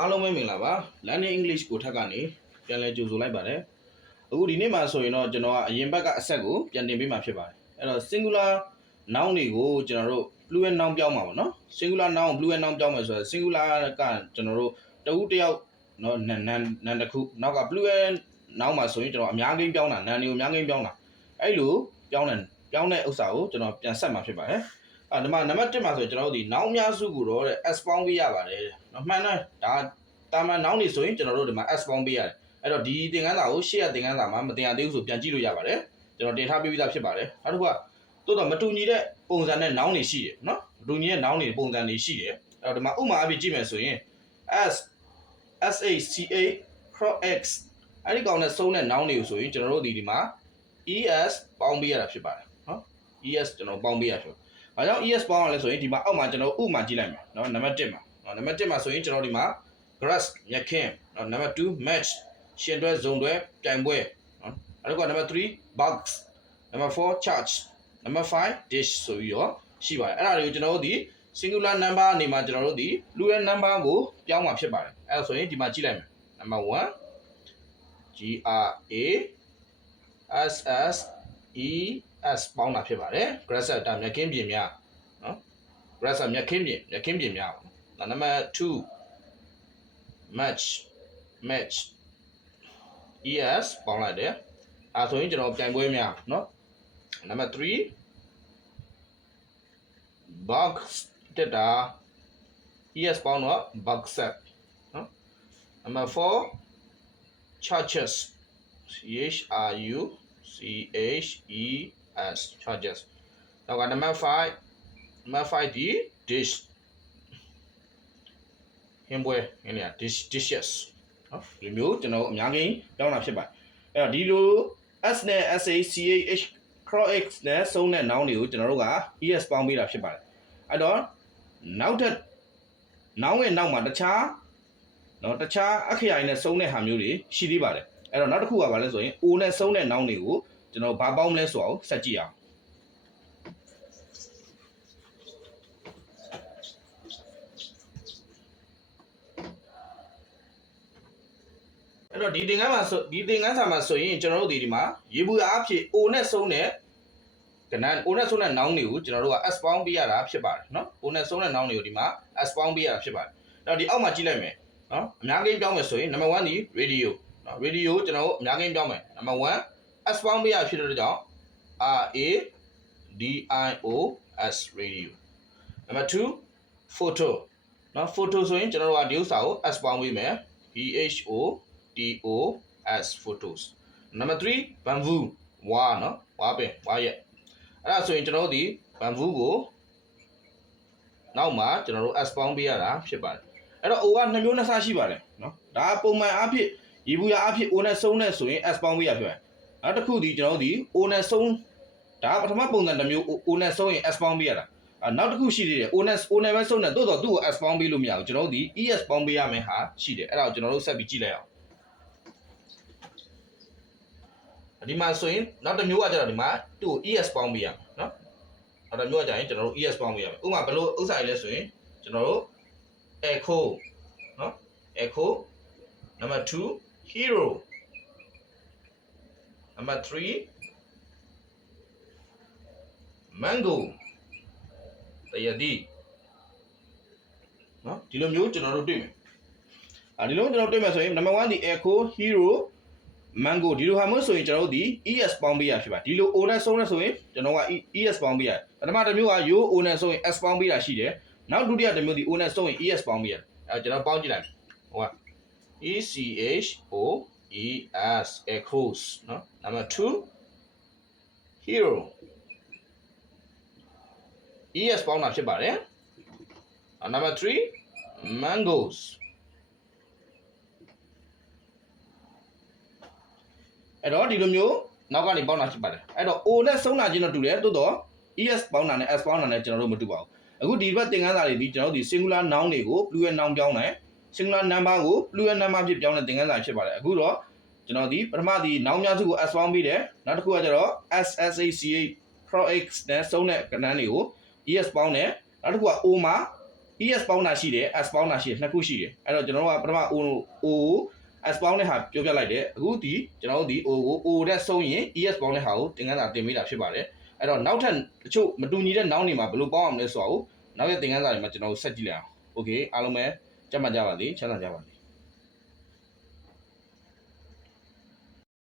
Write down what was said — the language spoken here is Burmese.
အားလုံးပဲမင်္ဂလာပါ Learning English ကိုထပ်ကနေပြန်လည်ကြိုဆိုလိုက်ပါတယ်အခုဒီနေ့မှာဆိုရင်တော့ကျွန်တော်ကအရင်ဘက်ကအဆက်ကိုပြန်တင်ပေးမှာဖြစ်ပါတယ်အဲ့တော့ singular noun တွေကိုကျွန်တော်တို့ fluent noun ပြောင်းမှာပေါ့နော် singular noun fluent noun ပြောင်းမယ်ဆိုတော့ singular ကကျွန်တော်တို့တဦးတစ်ယောက်နော်နန်တစ်ခုနောက်က fluent noun မှာဆိုရင်ကျွန်တော်အများကြီးပြောင်းတာနန်တွေကိုအများကြီးပြောင်းတာအဲ့လိုပြောင်းတဲ့ဥစ္စာကိုကျွန်တော်ပြန်ဆက်မှာဖြစ်ပါတယ်ဒီမှာနံပါတ်1မှာဆိုကျွန်တော်တို့ဒီ noun များစုကိုတော့ s ပေါင်းပေးရပါတယ်နော်မှန်တယ်ဒါတာမန် noun တွေဆိုရင်ကျွန်တော်တို့ဒီမှာ s ပေါင်းပေးရတယ်အဲ့တော့ဒီသင်ခန်းစာကိုရှေ့ရသင်ခန်းစာမှာမတင်ရသေးဘူးဆိုပြန်ကြည့်လို့ရပါတယ်ကျွန်တော်တင်ထားပေးပြီးသားဖြစ်ပါတယ်နောက်တစ်ခုကတိုးတော့မတူညီတဲ့ပုံစံနဲ့ noun တွေရှိတယ်နော်မတူညီတဲ့ noun တွေပုံစံတွေရှိတယ်အဲ့တော့ဒီမှာဥပမာအဖြစ်ကြည့်မယ်ဆိုရင် s shacha cross x အဲ့ဒီကောင်နဲ့စုံတဲ့ noun တွေကိုဆိုရင်ကျွန်တော်တို့ဒီမှာ es ပေါင်းပေးရတာဖြစ်ပါတယ်နော် es ကျွန်တော်ပေါင်းပေးရဖြစ်ဘာကြောင့် es ပေါင်းရလဲဆိုရင်ဒီမှာအောက်မှာကျွန်တော်ဥပမာကြည့်လိုက်မယ်နော်နံပါတ်1မှာနော်နံပါတ်1မှာဆိုရင်ကျွန်တော်ဒီမှာ grass မြက်ခင်းနော်နံပါတ်2 match ရှင်တွဲဇုံတွဲပြိုင်ပွဲနော်အဲ့ဒါကနံပါတ်3 bugs နံပါတ်4 charge နံပါတ်5 dish ဆိုပြီးတော့ရှိပါတယ်အဲ့ဒါတွေကိုကျွန်တော်တို့ဒီ singular number အနေမှာကျွန်တော်တို့ဒီ plural number ကိုပြောင်းမှာဖြစ်ပါတယ်အဲ့ဒါဆိုရင်ဒီမှာကြည့်လိုက်မယ်နံပါတ်1 grass ပေါင်းတာဖြစ်ပါတယ် grass တာမြက်ခင်းပြင်များနော် grass မြက်ခင်းပြင်များပေါ့နံပါတ်2 match es ပေါင်းလိုက်တယ်အဲဆိုရင်ကျွန်တော်ပြိုင်ပွဲများနော်နံပါတ်3 bugs တက်တာ es ပေါင်းတော့ bugs နော်နံပါတ်4 charges charges နောက်ကနံပါတ်5 ဒီ dish ဟင်းပွဲဟင်းလေ dishes နော်ဒီမျိုးကျွန်တော်အများကြီးပြောင်းတာဖြစ်ပါတယ်အဲ့တော့ဒီလို s နဲ့ shach cross x နဲ့စုံတဲ့ noun တွေကိုကျွန်တော်တို့က es ပေါင်းပေးတာဖြစ်ပါတယ်အဲ့တော့နောက်ထပ် noun ရဲ့နောက်မှာတခြားအခရာတွေနဲ့စုံတဲ့ဟာမျိုးတွေရှိသေးပါတယ်အဲ့တော့နောက်တစ်ခုကဘာလဲဆိုရင် o နဲ့စုံတဲ့ noun တွေကိုကျွန်တော်ဘာပေါင်းမလဲဆိုတော့ဆက်ကြည့်အောင်အဲ့တော့ဒီသင်ခန်းစာမှာဆိုရင်ကျွန်တော်တို့ဒီမှာရေဘူးအားဖြင့် o နဲ့စုံတဲ့ကဏ္ဍ o နဲ့စုံတဲ့ noun တွေကိုကျွန်တော်တို့က s ပေါင်းပေးရတာဖြစ်ပါတယ်နော် o နဲ့စုံတဲ့ noun တွေကိုဒီမှာ s ပေါင်းပေးရတာဖြစ်ပါတယ်အဲ့တော့ဒီအောက်မှာကြည့်လိုက်မယ်နော်အများကြီးပြောင်းမယ်ဆိုရင်နံပါတ်1ဒီ radio နော် radio ကျွန်တော်တို့အများကြီးပြောင်းမယ်နံပါတ်1 s ပေါင်းပေးရဖြစ်တဲ့ကြောင့် radio radio နံပါတ်2 photo နော် photo ဆိုရင်ကျွန်တော်တို့ကဒီဥစ္စာကို s ပေါင်းပေးမယ် photos photos နံပါတ်3 bamboo ဝါနော်ဝါရဲ့အဲ့ဒါဆိုရင်ကျွန်တော်တို့ဒီ bamboo ကိုနောက်မှာကျွန်တော်တို့ s ပေါင်းပေးရတာဖြစ်ပါတယ်အဲ့တော့ o က2မျိုးနှစ်ဆရှိပါတယ်နော်ဒါပုံမှန်အားဖြင့်ရေဘူးရအားဖြင့် o နဲ့စုံတဲ့ဆိုရင် s ပေါင်းပေးရဖြစ်ပါတယ်နောက်တစ်ခုဒီကျွန်တော်တို့ဒီ o နဲ့စုံဒါပထမပုံစံတစ်မျိုး o နဲ့စုံရင် s ပေါင်းပေးရတာနောက်တစ်ခုရှိသေးတယ် o နဲ့ပဲစုံတယ်တိုးတော့သူ့ကို s ပေါင်းပေးလို့မရဘူးကျွန်တော်တို့ဒီ es ပေါင်းပေးရမယ်ဟာရှိတယ်အဲ့ဒါကိုကျွန်တော်တို့ဆက်ပြီးကြည့်လိုက်အောင်ဒီမှာဆိုရင်နောက်တစ်မျိုးကကျတော့ဒီမှာသူ့ကို es ပေါင်းပေးရမယ်နော်နောက်တစ်မျိုးကကျရင်ကျွန်တော်တို့ es ပေါင်းပေးရမယ်ဥပမာဘယ်လိုဥစ္စာတွေလဲဆိုရင်ကျွန်တော်တို့ echo နော် echo number 2 hero number 3 mango တရားဒီနော်ဒီလိုမျိုးကျွန်တော်တို့တွေ့မယ်ဒီလိုကျွန်တော်တွေ့မယ်ဆိုရင် number 1ဒီ echo hero mango ဒီလိုဟာမျိုးဆိုရင်ကျွန်တော်တို့ဒီ es ပေါင်းပေးရဖြစ်ပါဒီလို o နဲ့ဆုံးနဲ့ဆိုရင်ကျွန်တော်က es ပေါင်းပေးရပထမတစ်မျိုးက yo o နဲ့ဆုံးရင် s ပေါင်းပေးတာရှိတယ်နောက်ဒုတိယတစ်မျိုးဒီ o နဲ့ဆုံးရင် es ပေါင်းပေးရကျွန်တော်ပေါင်းကြည့်လိုက်ဟိုက echoes echoes နော် number 2 hero es ပေါင်းတာဖြစ်ပါတယ် number 3 mangoesအဲ့တော့ဒီလိုမျိုးနောက်ကနေပေါင်းတာဖြစ်ပါတယ်အဲ့တော့ o နဲ့စုံတာချင်းတော့တူတယ်တိုးတော့ es ပေါင်းတာနဲ့ s ပေါင်းတာနဲ့ကျွန်တော်တို့မတူပါဘူးအခုဒီဘက်သင်ခန်းစာတွေဒီကျွန်တော်တို့ဒီ singular noun တွေကို plural noun ပြောင်းတယ် singular number ကို plural number ဖြစ်ပြောင်းတဲ့သင်ခန်းစာဖြစ်ပါတယ်အခုတော့ကျွန်တော်ဒီပထမဒီ noun များစုကို s ပေါင်းပေးတယ်နောက်တစ်ခုကကျတော့ shacha cross x နဲ့စုံတဲ့ကဏ္ဍတွေကို es ပေါင်းတယ်နောက်တစ်ခုက o မှာ es ပေါင်းတာရှိတယ် s ပေါင်းတာရှိတယ်နှစ်ခုရှိတယ်အဲ့တော့ကျွန်တော်တို့ကပထမ o ကို s ပေါင်းတဲ့ဟာပြောပြလိုက်တယ်အခုဒီကျွန်တော်တို့ဒီ o ကို o တဲ့ဆုံးရင် es ပေါင်းတဲ့ဟာကိုသင်ခန်းစာတင်ပေးတာဖြစ်ပါတယ်အဲ့တော့နောက်ထပ်တချို့မတူညီတဲ့နောင်တွေမှာဘယ်လိုပေါင်းအောင်လဲဆိုတော့နောက်ရသင်ခန်းစာတွေမှာကျွန်တော်တို့ဆက်ကြည့်လိုက်အောင် okay အားလုံးပဲကြက်မှတ်ကြပါစေချမ်းသာကြပါစေ